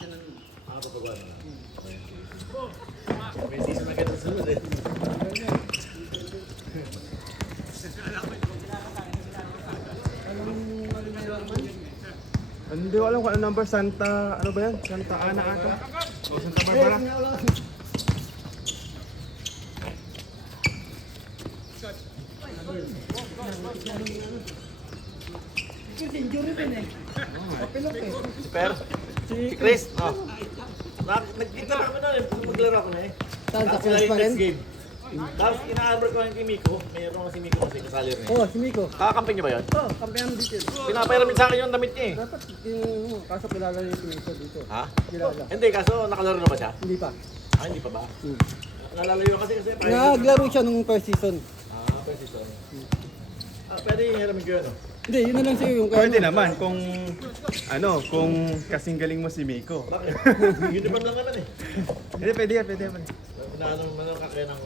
Ano pa ba? Hindi na maganda sunod eh. Hindi ko alam kung ano number. Santa, ano ba yan? Santa Ana ata? O Santa Barbara? Si Per? Si Chris? Oh. Nagkita na kami na rin. Maglaro ako na eh. Saan sa Tapos sila class yung pa rin? next game. Tapos ina-armor ko yung kay Miko. Mayroon kasi Miko kasi kasali rin. Oo, si Miko. Kakakampi niyo ba yun? Oo, kampihan dito. Pinapayaramin sa akin yung damit niya eh. Dapat yung kaso kilala niyo si Miko dito. Ha? Kilala. Hindi, kaso nakalaro na ba siya? Hindi pa. Ah, hindi pa ba? Nalalayo kasi Naglaro siya nung first season. Ah, pwede ito. Pwede hiramin ko yun, no? Hindi, yun na lang sa'yo yung Pwede naman kung kung kasing galing mo si Miko. Bakit? Uniform lang naman eh. Hindi, pwede yan, pwede yan. Inaano naman ang kakaya ng...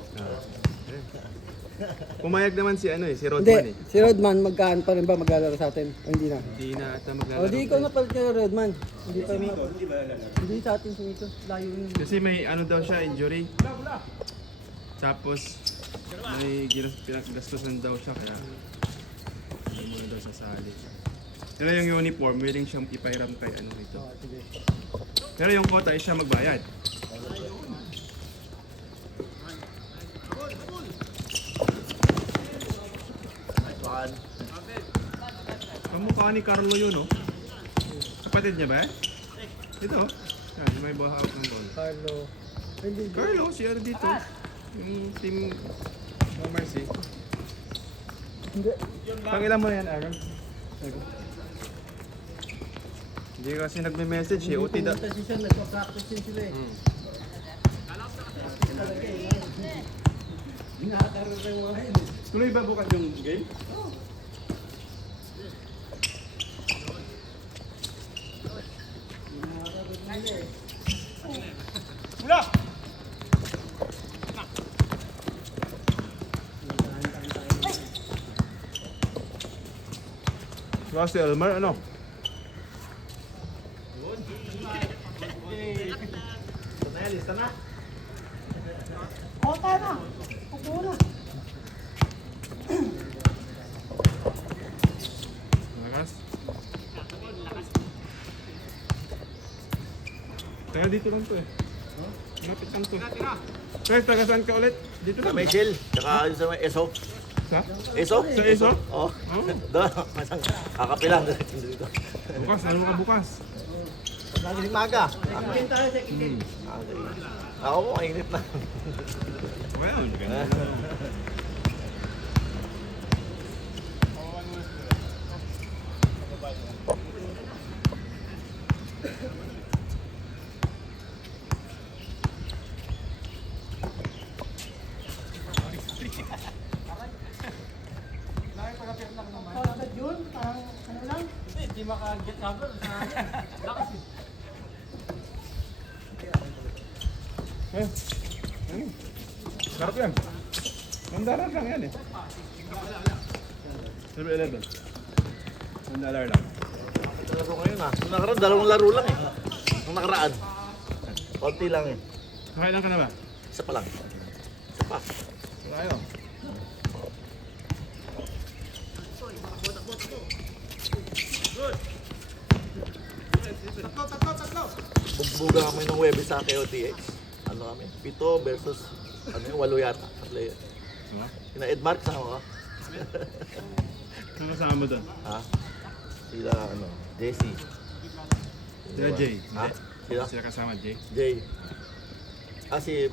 Pumayag naman si si Rodman Hindi, si Rodman magkaan pa rin ba maglalaro sa atin? O hindi na? Hindi na ata O maglalaro. di ikaw na palit kay Rodman. Hindi pa Miko, hindi sa atin si Miko. Layo yun. Kasi may daw siya, injury. Tapos may pinagastusan daw siya kaya hindi mo na daw sasali. Pero yung uniform, willing siyang ipahiram kay ito. Sige. Pero yung quota ay siya magbayad. Nice one. Kamukha ni Carlo yun, no? Kapatid niya ba eh? Ito. Yan, may bahawak ng ball. Carlo. Hindi. Carlo, siya dito. Yung team Mercy. Hindi. Pangilan mo yan, Aaron? Hindi kasi nagme-message eh. Uti da. Pumunta siya, nagpa-practice din sila eh. Nakakaroon tayo mga yun eh. Tuloy ba bukas yung game? Wala si Elmer, ano? Ito na yan, lista na. Oo, tayo na. Upo na. Lakas. Taga dito lang to eh. Malapit lang to. Kaya taga saan ka ulit? Dito Sa lang. Michelle, tsaka yung sa may ESO. Sa? ESO? Sa ESO? Oo. Oo. Doon, masang kakapilang dito. Bukas, ano ka bukas? Nagising maga. Kikin tayo sa kikin. Ako mo, mainit na. Well, ganda. Agad yun, parang ano lang. Hindi maka-get cover sa lakas eh. Eh, ano? Sarap yan. $1 lang yan eh. 7-11. $1 lang. Laro ngayon ah. Nung nakaraan, dalawang laro lang eh. Nung nakaraan. Konti lang eh. Kailan ka na ba? Isa pa lang. Isa pa. Wala kayo. Bugbuga kami ng Webis sa KOTX. Ano kami? 7 versus ano yung 8 yata. Player. Diba? Sina Edmark sama ka? Ano kasama mo doon? Ha? Sila ano? JC. Sila Jay. Ha? Sila? Sila kasama Jay. Jay. Ah, si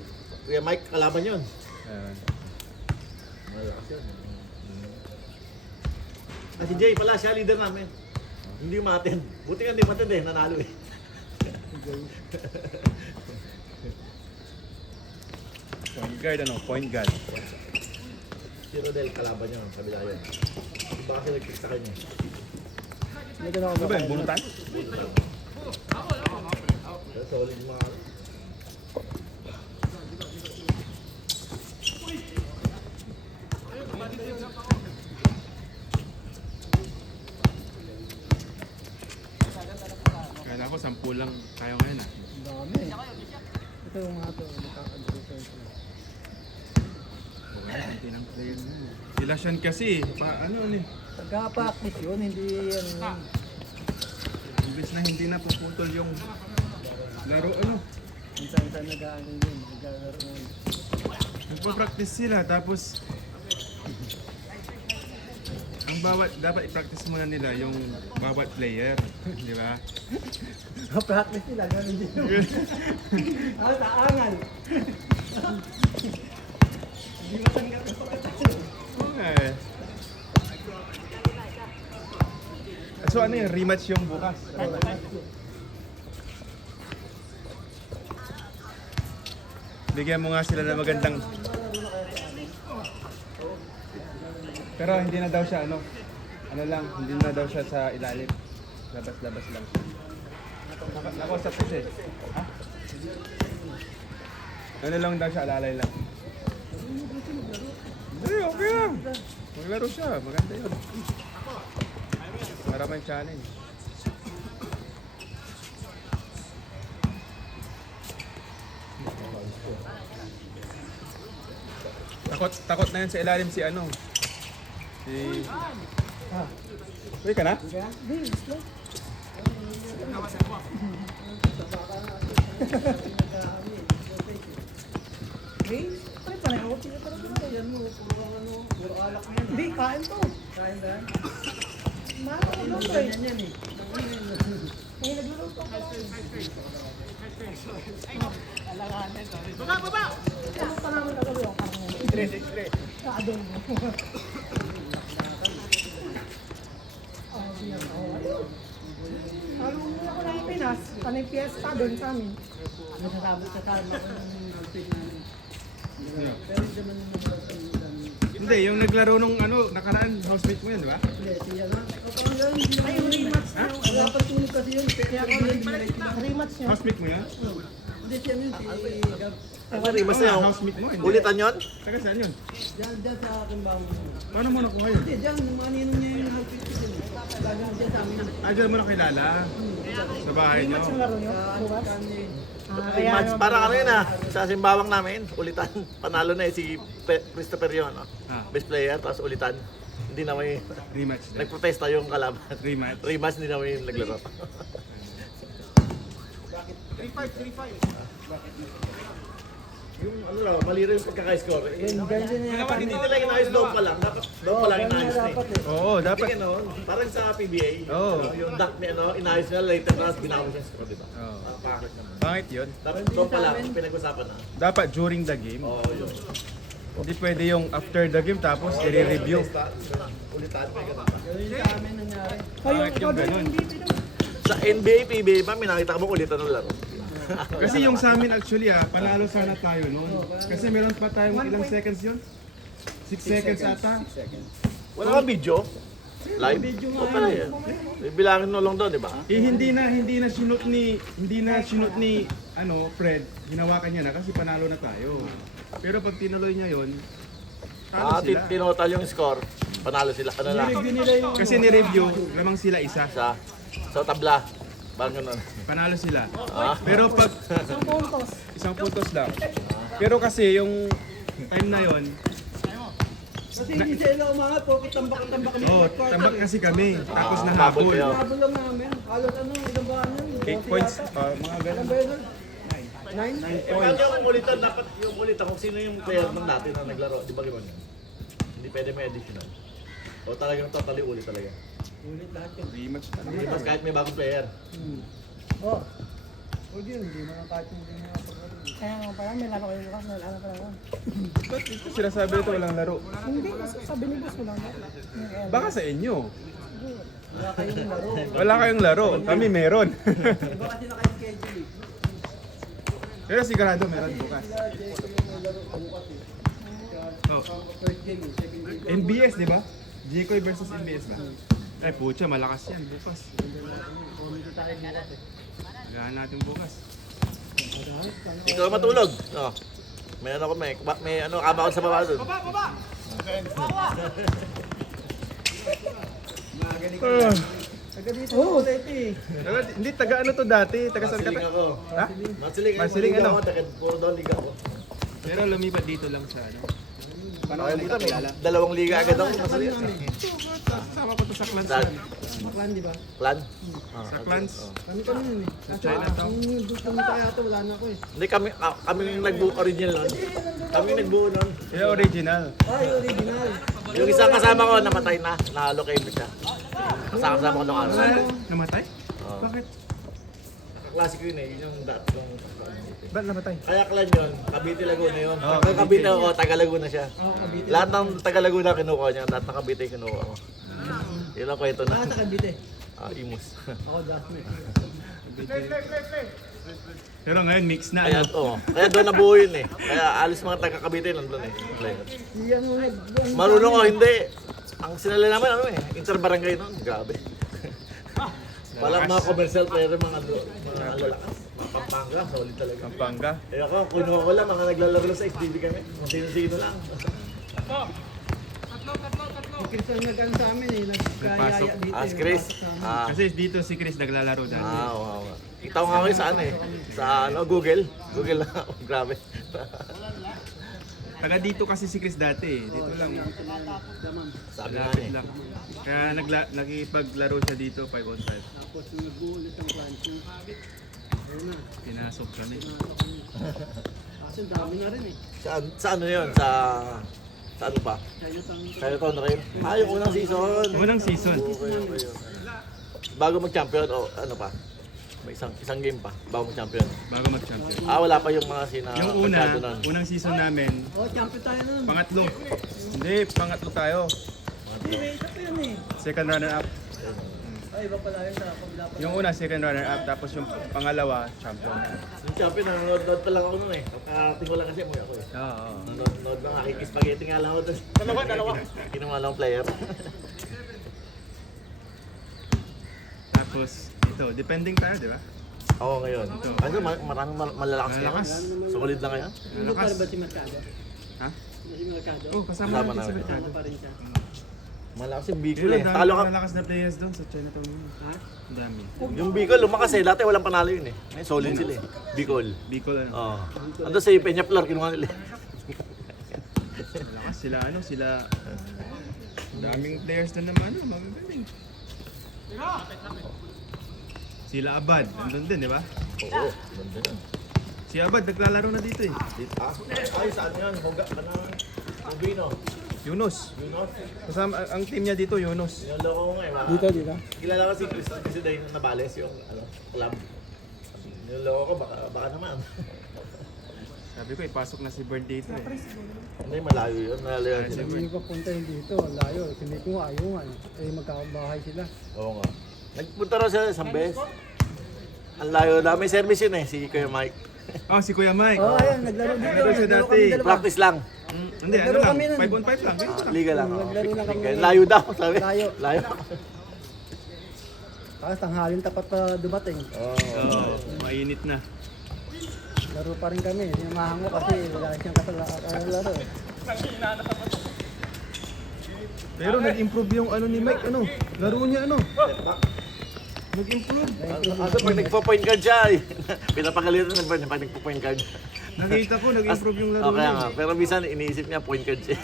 Kuya Mike, kalaban yun. Ayan. Malakas yun. Ah, si Jay pala, siya leader namin. Hindi umatin. Buti nga hindi umatin eh, nanalo eh. Point guard ano? Point guard. Si Rodel, kalaban yun, kabila yun. Iba kasi nag-pick sa kanya. Medyo na Ano ba yun? Bunutan? Pero solid yung mga... Kaya ako 10 kulang tayo ngayon ah. Ang dami. Ito yung mga to. Nakaka-dito. Okay, hindi ng player mo. Sila Sean kasi, ano eh. Pagka-practice yun, hindi yan. Imbes na hindi na puputol yung laro ano. Minsan nag-ano yun. Nag-laro yun. Nagpa-practice sila tapos ang bawat dapat i-practice muna nila yung bawat player, di ba? Practice nila, gano'n din yun. Taangal. Hindi matanggal ka pa. Okay. So ano yung rematch yung bukas? Bigyan mo nga sila ng magandang. Pero hindi na daw siya ano lang, hindi na daw siya sa ilalim. Labas-labas lang siya. Nakausap ko siya eh. Ha? Ano lang daw siya, alalay lang. Hindi, okay lang. Maglaro siya, maganda yun. Para may challenge. Takot na yun sa ilalim si ano. Si... Uy ka na? Hindi, slow. Hindi, kain to. Kain ba yan? Kain yan eh. Ay, nagluluto ko. Alanganin. Baba! Ano pa naman nagawin ang karne? Kaadong mo. Ano mo ako ng Pinas, panay fiesta doon sa amin. Nasasabot sa tama ko ng outfit namin. Pero hindi naman Hindi, yung naglaro nung nakaraan, housemate mo yun, di ba? hindi, siya na. Ay, rematch na. Dapat tulog kasi yun. Kaya ako rematch niya. Housemate mo yan? Hindi siya yun, si Gab. Ang rimas na yung Housemate mo, hindi. ulitan yun? Taga saan yun? Diyan sa akin ba? Paano mo nakuha yun? Hindi, diyan, maninong niya yung outfit ko yun. Lagyan siya sa amin. Dyan mo nakilala? Sa bahay niyo? Rematch yung laro niyo, bukas. Match, parang ano yun sa simbawang namin, ulitan. Panalo na si Christopher yun. Ah. Best player, tapos ulitan. Hindi na may, Rematch din. nagprotesta yung kalaban. Rematch. Rematch, hindi na may naglaro. 3-5. Yung ano lang, mali rin yung pagkaka-score. Yun, ganyan niya. Hindi nila inayos doon pa lang. Dapat doon pa lang inayos na Dapat eh. eh. Oo, dapat. Kasi parang sa PBA, Oo. yung duck ni inayos nila later na binawas yung score, di ba? Oo. Ang pangit naman. Pangit yun. Dapat doon pa lang, pinag-usapan na. Dapat during the game. Oo, yun. Hindi pwede yung after the game tapos i-review. Ulitan pa yung Yun yung sa amin nangyari. Pangit yung ganun. Sa NBA, PBA pa, minakita mo ulitan ng laro. Kasi yung sa amin actually panalo sana tayo noon. Kasi meron pa tayong ilang seconds yun? 6 seconds ata. Wala kang video? Live? O pala yan. Bilangin mo lang doon, di ba? Hindi na sinut ni Fred, hinawakan niya na kasi panalo na tayo. Pero pag tinuloy niya yon, talo sila. Tinotal yung score. Panalo sila. Ano na? Review nila yung Kasi ni-review, lamang sila isa. Sa tabla. Parang ganun. Panalo sila. Ah? Pero pag puntos. isang puntos lang. Pero kasi yung time na yon, Kasi hindi sila umangat, porque tambak-tambak kami. tambak kasi kami. Tapos Habol nahabol. kayo. Habol lang namin. Halos ilang ba ano? 8 points, mga Ilang ganun. ba yun? 9? Pag yung ulitan, dapat yung ulitan kung sino yung player ng natin na naglaro. Di ba gano'n? Hindi pwede may additional. O talagang totally ulit talaga. Ulit lahat yun. Rematch pa Hindi naman. mas kahit may bagong player. Oh. Huwag yun, hindi na kahit hindi na pag-laro. Kaya nga pala, may laro kayo bukas, may laro pala ako. Ba't sila sabi ito walang laro? Hindi, kasi sabi ni boss, walang laro. Baka sa inyo. Wala kayong laro. Wala kayong laro. Kami meron. Iba kasi naka-schedule. Pero sigurado meron bukas. Oh. First game, second game. NBS, di ba? Jikoy versus NBS ba? Eh, pucha, malakas yan bukas. Gahan natin bukas. Ikaw matulog. No. May ano ko, may ano, kaba ko sa baba doon. Taga dito Oo. ulit eh. Hindi, taga ano to dati? Taga saan ka? Marsiling ako. Ha? Marsiling Marsiling liga ano? ako, taga puro daw liga ako. Pero lumipat dito lang sa ano. Paano Kaya ka buta, may nakakilala? dalawang liga agad ako. Marsiling. Kasama ko to sa clans Saan? yan. Maklan, di ba? Clan? Sa clans. Kami yun eh. Sa Chinatown. Ang gusto mo kaya ito, wala na ako eh. Hindi kami yung nagbuo original nun. Kami yung nagbuo nun. Yung original. Ay, original. Yung isang kasama ko namatay na, nahalo kay siya. Kasama ko nung araw. Namatay? Oo. Bakit? Nakaklase ko yun eh, yun yung dating. Ba't namatay? Kaya clan yun, Cavite Laguna yun. Pag Cavite ako, taga Laguna siya. Lahat ng taga Laguna kinukuha niya, lahat ng Cavite kinukuha ko. Yun ang kwento na. Saka sa Cavite. Imus. Ako, Jasmine. Pero ngayon mix na. Kaya, Ano? kaya doon nabuo yun eh. Kaya alis mga taga Cavite nandun eh. Player. Yan mo Marunong ako, hindi. Ang sinala naman ano eh, interbarangay nun. Grabe. Palang mga commercial player, mga lalakas. Mga Pampanga, solid talaga. Pampanga. Eh ako, kunuha ko lang, mga naglalaro lang sa STV kami. Kung sino-sino lang. Si Chris ang nag-ano sa amin eh. Nagkayaya dito. Si Chris. Kasi dito si Chris naglalaro dati. Wow. Kita ko nga kayo sa ano eh. Sa ano, Google. Google lang ako. Grabe. Taga dito kasi si Chris dati. Dito lang. Sabi nga Lapit eh. lang. Kaya nakipaglaro siya dito 5 on 5. Tapos nag-uulit ang plans yung ayun na. Pinasok kami. Kasi ang dami na rin eh. Sa ano yun? Sa ano pa? Chinatown. Chinatown na rin. Yung unang season. Unang season. Okay. Bago mag-champion o ano pa? May isang game pa bago mag-champion. Bago mag-champion. Wala pa yung mga Yung unang season namin, Oh, champion tayo nun. pangatlo. Hindi, pangatlo tayo. Hindi, may isa pa yun eh. Second runner-up. Ay, iba pala yun sa kabila pa. Yung una, second runner-up. Tapos yung pangalawa, champion na. Yung champion, nanonood pa lang ako nun eh. Kakarating ko lang kasi umuwi ako eh. Oo. Nanonood lang, spaghetti nga lang ako doon. Dalawa. Kinuha lang player. Tapos, ito, depending tayo, di ba? Oo ngayon. Ano, maraming malalakas ngayon. Malalakas. Sukulid lang ngayon. Ano pa rin ba si Mercado? Ha? Si Mercado? Oh, kasama Kasama natin sa namin. Mercado. Kasama pa rin siya. Malakas yung Bicol Pero eh. ang Talo dami ka. malakas na players doon sa Chinatown yun. Ha? Ang dami. Yung Bicol, lumakas eh. Dati walang panalo yun eh. Ngayon solid sila eh. Bicol. Bicol ano. Oo. Ando sa Peña Flor, kinuha nila eh. Malakas sila ano, sila... Ang daming players na naman, ano, magagaling. Sila Abad, nandun din, di ba? Oo. Ganda yun. Si Abad, naglalaro na dito eh. Ay, saan yan? Huga ka na. Rubino. Yunus. You know? Kasama, ang team niya dito, Yunus. Niloloko ko nga eh. Dito, dito. Kilala ko si Christian kasi dahil nabales yung club. Niloloko ko, baka naman. Sabi ko, ipasok na si Bird dito eh. Hindi, malayo yun. Malayo yun sila. Hindi pa punta yung dito, layo. Hindi ko nga, ayaw nga. Eh, magkakabahay sila. Oo nga. Nagpunta raw siya isang beses. Ang layo na. May service yun eh, si Kuya Mike. Oh, si Kuya Mike. Oh, ayun, naglaro dito. Naglaro siya Naglaro dati. kami dalawa. Practice lang. Hindi, ano Naglaro lang, kami nun. 5 on 5 lang. Ganito lang. Liga lang. Naglaro na kami. Layo daw, sabi. Layo. Layo. Tapos tanghalin tapat pa dumating. Oo, mainit na. Laro pa rin kami. Sinamahan ko kasi wala siyang kasalaro. Pero nag-improve yung ano ni Mike, ano? Laro niya ano? Nag-improve. Ano, pag nagpo-point guard siya, eh. Pinapagalitan ng Bern pag nagpo-point guard. Nakita ko, nag-improve yung laro Okay niya. nga, pero minsan iniisip niya point guard siya.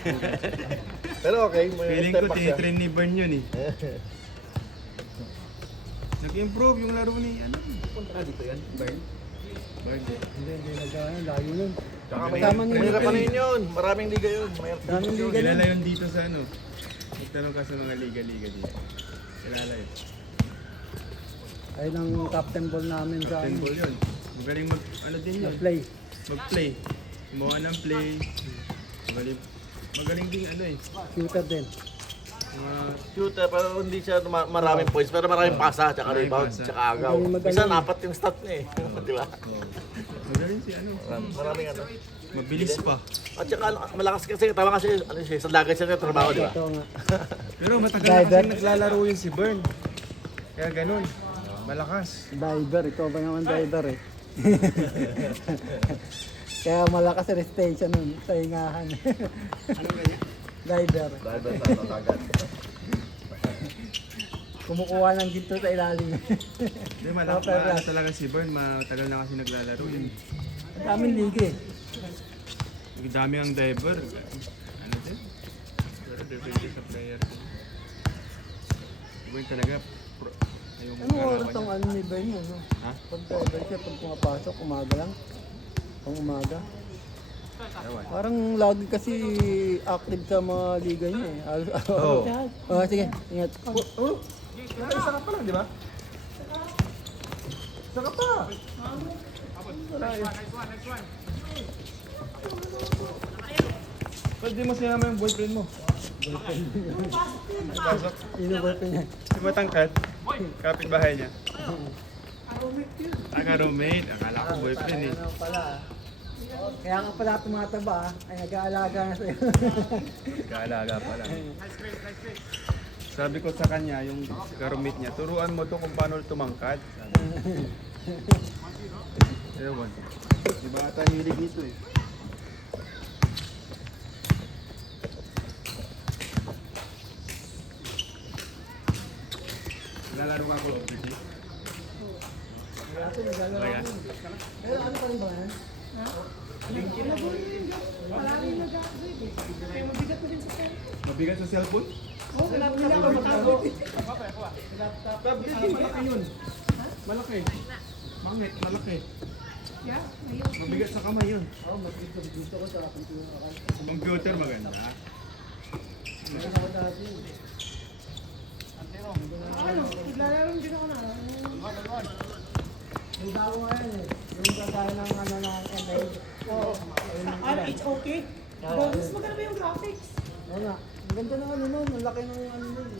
Pero okay, may Feeling step ko, back siya. tinitrain ni Bern yun eh. Nag-improve yung laro ni ano? Punta dito yan, Bern. Bern. Hindi nagkano, layo nun. Tsaka may Kasama ni mahirap Mike. pa rin yun. Maraming liga yun. Daming liga nun. Kilala yun dito sa ano? Nagtanong ka sa mga liga-liga dito. Kilala yun. Ayun ang captain ball namin sa Captain ball yun. Magaling mag, ano din yun? play. Mag-play. Gumawa ng play. Magaling din ano eh. Shooter din. Mga Shooter, pero hindi siya maraming points. Pero maraming pasa, tsaka Maraming rebound, pasa. tsaka agaw. Magaling. Minsan apat yung stat niya eh. Di ba? magaling si ano. Maraming ano. Mabilis pa. At saka malakas kasi, tama kasi, ano siya, sa dagat siya trabaho, di ba? Ito nga. Pero matagal na kasi naglalaro yun si Bern. Kaya ganun. Malakas. Diver, ikaw ba naman diver eh. Kaya malakas ang station nun sa hingahan. Ano ganyan? Diver. Dahil ba sa dagat? kumukuha ng ginto sa ilalim. Hindi, malaki talaga si Bern. Matagal na kasi naglalaro yun. Ang daming liga eh. Ang dami ang diver. Ano din? Pero depende sa player. Si Bern talaga yung Ano kalaban oras ang niya. ano ni Ben yun? No? Ha? Pag driver siya, pag pumapasok, umaga lang. Pang umaga. Ewan. Parang lagi kasi active sa mga liga niya eh. Oo. Sige, ingat. Isa ka pa lang, di ba? Isa ka pa! Ba't di mo sinama yung boyfriend mo? Pasok. Yun ang boyfriend niya. Si Matangkad, kapitbahay niya. Ka-roommate. Akala ko boyfriend eh. Ano pala. Kaya nga pala tumataba ay nag-aalaga na sa'yo. Kaalaga pa lang. Sabi ko sa kanya, yung ka-roommate niya, turuan mo to kung paano tumangkad. Ewan. Di ba ata hilig nito eh? Lalaro ka Call of Duty? Talaga? Pero ano pa rin ba yan? Palagi nag-upgrade eh. Kaya mabigat na din sa cell. Mabigat sa cellphone? Oo, wala ako matawag. Tablet, malaki yun. Malaki. Mangit, malaki. Yeah, ayun. Mabigat sa kamay yun. Oo, mag-dito ko sa computer. Computer maganda. Meron ako dati. Ano, naglalaro din ako na. Yung bago nga yan eh. Yung kagaya ng ano ng ML. Oo. Ano, it's okay. Pero mas maganda ba yung graphics? Oo nga. Ang ganda ng ano nun. Ang laki ng ano nun.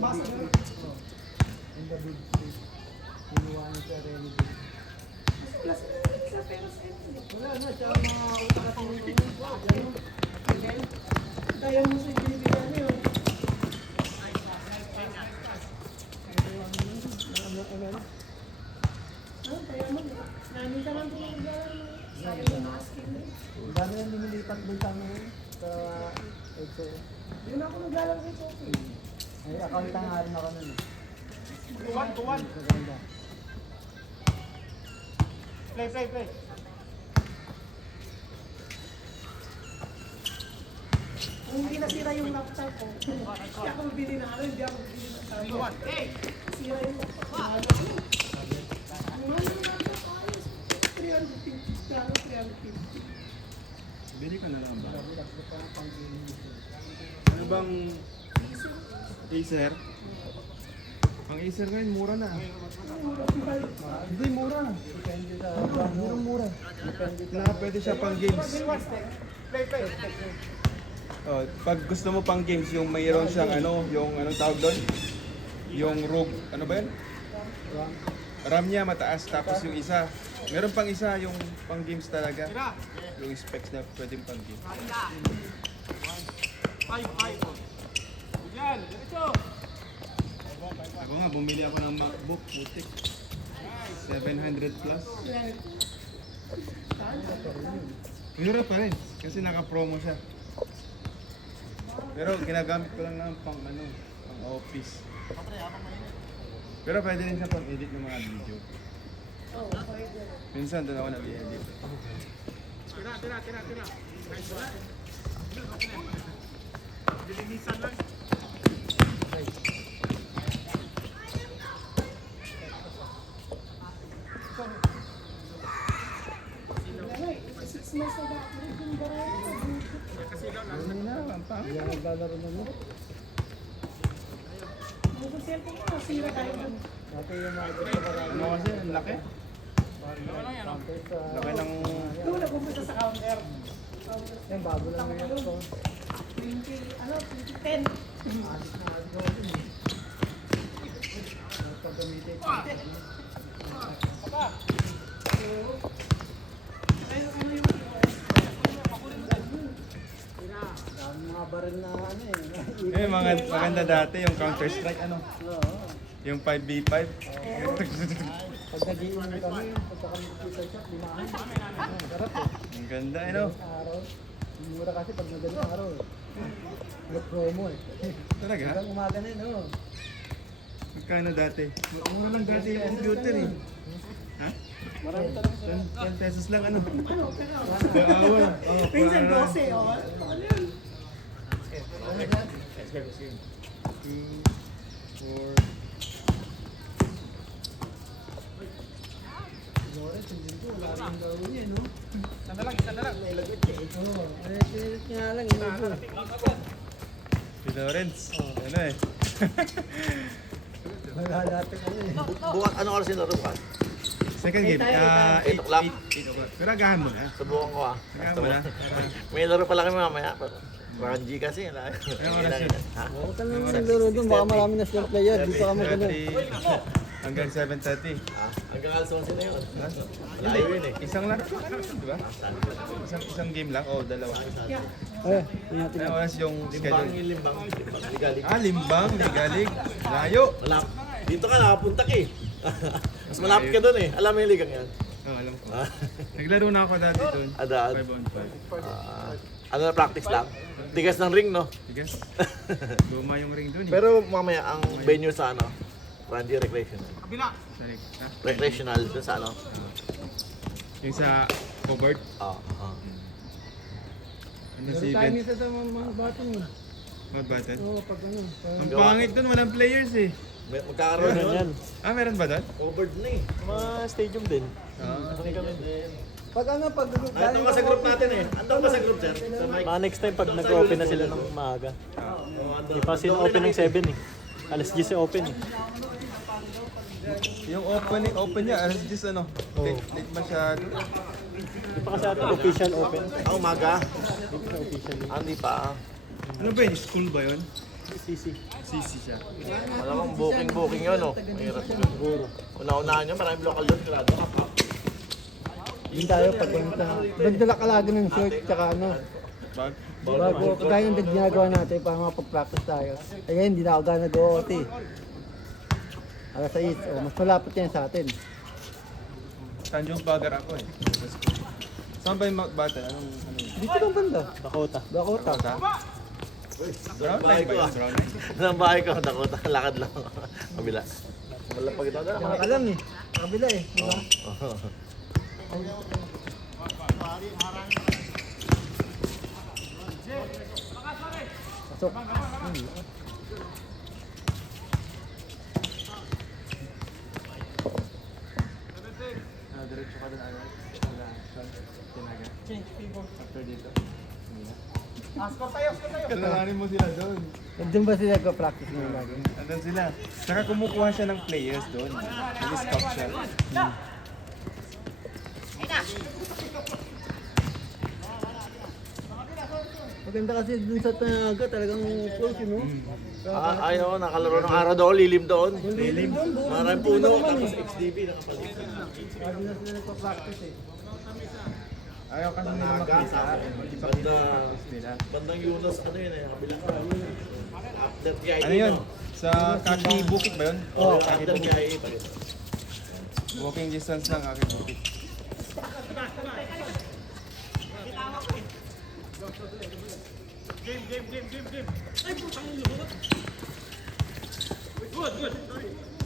Basta na. Yung David Street. Kinuha niya siya rin. Plus, sa pero sa Wala na. Tsaka mga utak kasi yung kaya mo sa binibigyan niyo. Ano, kaya mo. Namin ka lang tumagyan. Sabi mo mga skin na. Ang dami yung lumilipat doon sa amin. Sa EDSA. Yun ako naglalaro kay Sophie. Ay, account nga rin ako nun eh. Tuwan. Maganda. Play. Kung hindi nasira yung laptop ko, hindi ako bibili na ano, hindi ako bibili na laptop. Sira yung laptop ko. Ano yung laptop ko? Ayos. 350. Kaya 350. Bili ka na lang ba? Ano bang Acer? Ang Acer ngayon, mura na. Hindi, mura. Depende sa brand. Mura. Depende sa... Na pwede siya pang games. Oh, pag gusto mo pang games, yung mayroon siyang ano, yung anong tawag doon? Yung ROG, ano ba yan? RAM niya mataas, tapos yung isa, meron pang isa yung pang games talaga. Yung specs na pwedeng pang games. Ako nga, bumili ako ng MacBook, butik. 700 plus. Mura pa rin, kasi naka-promo siya. Pero ginagamit ko lang ng pang ano, pang office. Pero pwede rin siya pang edit ng mga video. Minsan doon ako nag-edit. Ano na, ang pang. Hindi ako naglalaro na mo. Ang cellphone ko, nasira tayo. Dati yung mga gusto ko rin. Ano kasi, ang laki. Counter sa... Laki ng... Doon nagpupunta sa counter. Yung bago lang yung ito. 2010. Alis na alis ako dun eh. Pag-gamitin. Dami mga baril na ano eh. Eh, maganda dati yung Counter-Strike, ano? Oo. Yung 5v5. Pag nag-iinom kami, pagka kami sa shop, limahan. Sarap eh. Ang ganda, ano? Araw. Mura kasi pag madaling araw eh. Promo eh. Talaga? Hanggang umaga na yun, oh. Magkano dati? Mura lang dati yung computer eh. Ha? Marami talaga. 10 pesos lang ano? Ano, pero... Daawa. Oh, Minsan para- 12, oh. Ano yun? 2, 4. Lawrence, hindi ko. Wala rin gawin niya, no? Oo. Nga lang, yun ako. Si Lawrence. Ano eh? Wala dati ano eh. Bukas, anong oras yung laro bukas? Second game. 8 o'clock. 8 o'clock. Pero agahan mo na. Subukan ko ah. Agahan mo na. May laro pala kami mamaya. Ranji kasi. Anong oras yun? Ha? Huwag ka naman naglaro doon. Baka marami na silang player. Dito ka magano. 7:30 hanggang 7:30. Ah, hanggang alas 11 na yun. Layo yun eh. Isang laro. Di ba? Isang game lang? O, dalawa. Eh, ingat Anong oras yung Limbang schedule? yung limbang. Ligalig. Limbang, Ligalig. Layo. Malap. Dito ka nakapunta ka eh. Mas malapit ka doon eh. Alam mo yung ligang yan. Oo, alam ko. Ah, Naglaro na ako dati doon. Adaan. 5 on 5. Ano na practice lang? Tigas ng ring no? Tigas. Luma yung ring doon eh. Pero mamaya ang venue sa ano? Ranji Recreational. Sorry. Ha? Recreational dun sa ano? Yung sa covert. Ah, Ano Pero si tayo event? minsan sa mga batang eh. Mountbatten. Oo, pag ano. Ang pangit doon, walang players eh. Magkakaroon yun. Meron ba doon? Covered na eh. Mga stadium din. Kami kami din. Pag ano, pag Nandun ka sa group natin eh. Andun ka sa group sir. Sa mic. Mga next time pag nag-open na sila ng maaga. Di pa sila open ng 7 eh. Alas 10 open eh. Yung open niya, alas 10 ano? Late masyado. Di pa kasi ata official open. Ah, umaga. Di pa official eh. Ah, hindi pa. Ano ba yun? School ba yun? CC. CC siya. Malamang booking yun oh. Mahirap yun. Siguro. Una-unahan yun. Maraming local doon. Grado ka pa. Yun tayo pag dagdala ka lagi ng short tsaka ano. Bag? Bago kaya yung ginagawa natin para mapag-practice tayo. Kaya hindi na ako gana go-OT. Alas 6, mas malapit yan sa atin. Tanjong Bagar ako eh. Saan ba yung Mountbatten? Ano yun? Dito lang banda. Dakota. Dakota. Dakota? Brown bahay line ba ko yun? ah. Brown line? Ang bahay ko. Dakota. Lakad lang. Kabila. Wala pag ito. Wala ka lang eh. Kabila eh. Diba? Pasok. Diretso ka doon agad. Tinaga. After dito. Kalalanin mo sila doon. Doon ba sila nagpa-practice ngayon lagi? Andun sila. Saka kumukuha siya ng players doon. Nag-scout siya. Maganda kasi dun sa Tanaga talagang full no? Ayaw, nakalaro ng araw doon. Lilim doon. Lilim. Maraming puno. Tapos XDB nakapalit. Lagi na sila nagpa-practice eh. Ayaw kasi nila Naga. makita. Banda. Nila. Bandang Yunus. Ano yun eh. Kabila. After KIA. Ano yun? no? Sa Kaki Bukit ba yun? Oo, after KIA pa rin. Walking distance lang Kaki Bukit.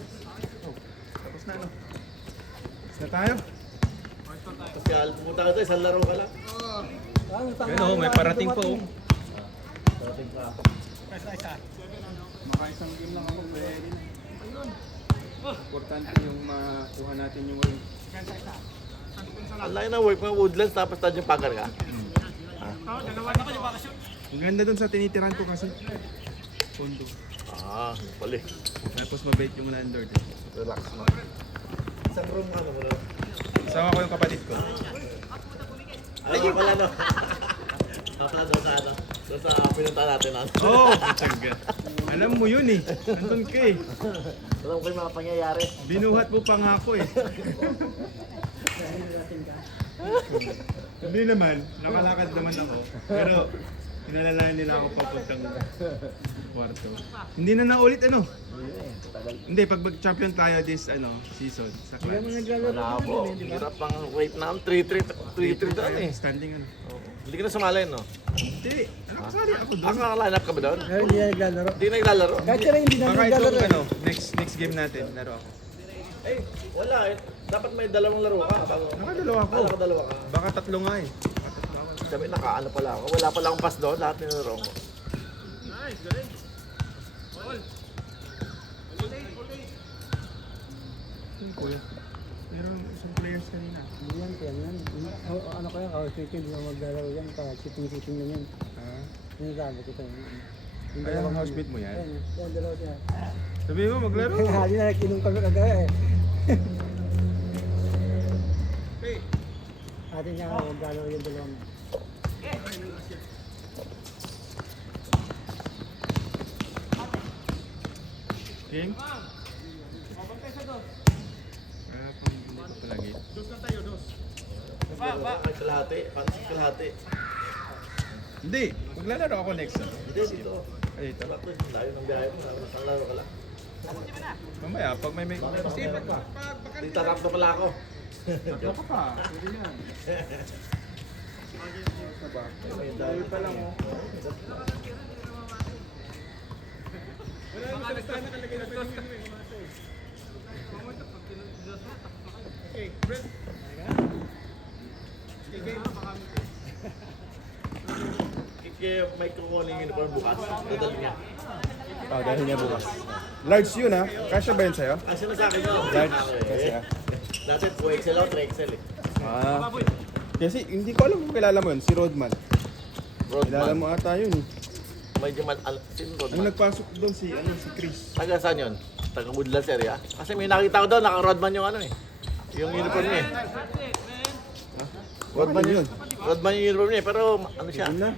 Tapos na ano? Tapos na tayo? Kasi pumunta ka doon. Isang laro ka lang. Ayun oh, may parating pa oh. Parating ka. Maka-isang game lang ako, pwede na. Importante yung makuha natin yung ring. Ang laki na work mo. Woodlands tapos Tanjong Pagar ka. Ang ganda dun sa tinitiran ko kasi. Pondo. Ah, pali. Tapos mabait yung landlord. Relax mo. Isang room ano mo na. Kasama ko yung kapatid ko. Alam mo pala no. Kapala doon sa ano. Doon sa pinunta natin ano. Oo! Tangga. Alam mo yun eh. Nandun ka eh. Alam ko yung mga pangyayari. Binuhat mo pa nga ako eh. Hindi naman. Nakalakad naman ako. Pero inalalayan nila ako papuntang kwarto. Hindi na naulit ano. Hindi, pag mag-champion tayo this season sa Kaya mo class. naglalaro Malabo. kami, di ba? Hirap pang wait na 3-3 doon eh. Standing ano. Oo. Hindi ka na sumali, no? Hindi. Nakasali ako doon. Nakaline up ka ba doon? Pero hindi na naglalaro. Hindi naglalaro. Kahit sila hindi na Baka naglalaro. itong ano, next game natin, laro ako. Eh, wala eh. Dapat may dalawang laro ka. Bago. Nakadalawa ako. Nakadalawa ka. Baka tatlo nga eh. Sabi, nakaano pala ako. Wala pala akong pass doon. Lahat nilaro ko. Hindi ko yun. Meron isang players kanina. Hindi yan, kaya yan. Ano kaya, kawasitin, hindi na maglalaro yan. Sitting-sitting na yan. Ah. Sinasabi ko sa'yo. Yung Ay, ang dalawang- housemate mo yan? Yan, dalawa siya. Sabi mo, maglaro. Hali na nagkinong kami kagaya eh. Atin niya maglalaro yung dalawang. King? Ah, pang hindi ko palagi. Ay, kalahati. Paano kalahati? Hindi, maglalaro ako next. Hindi, dito. Ay, ito. Bakit? Layo ng biyahe mo. Nakalaro ka lang. Mamaya, pag may Dito, rap na pala ako. tatlo ka pa. Pwede yan. Dahil pa lang. May kukunin yung uniform bukas. Dadali niya. Oh, dahil niya bukas. Large yun ha. Kasya ba yun sa'yo? Kasi na sa akin yun. Large. Kasi Dati 2XL ako, 3XL eh. Ah. Kasi hindi ko alam kung kilala mo yun, si Rodman. Kilala Rodman. mo ata yun eh. Medyo sino Ang Rodman? nagpasok doon si Chris. Taga saan yun? Taga Woodlands area? Kasi may nakita ko doon, naka-Rodman yung ano eh. Yung uniform niya eh. Rodman Baka yun. Rodman yung uniform niya eh, pero ano siya? Yun na.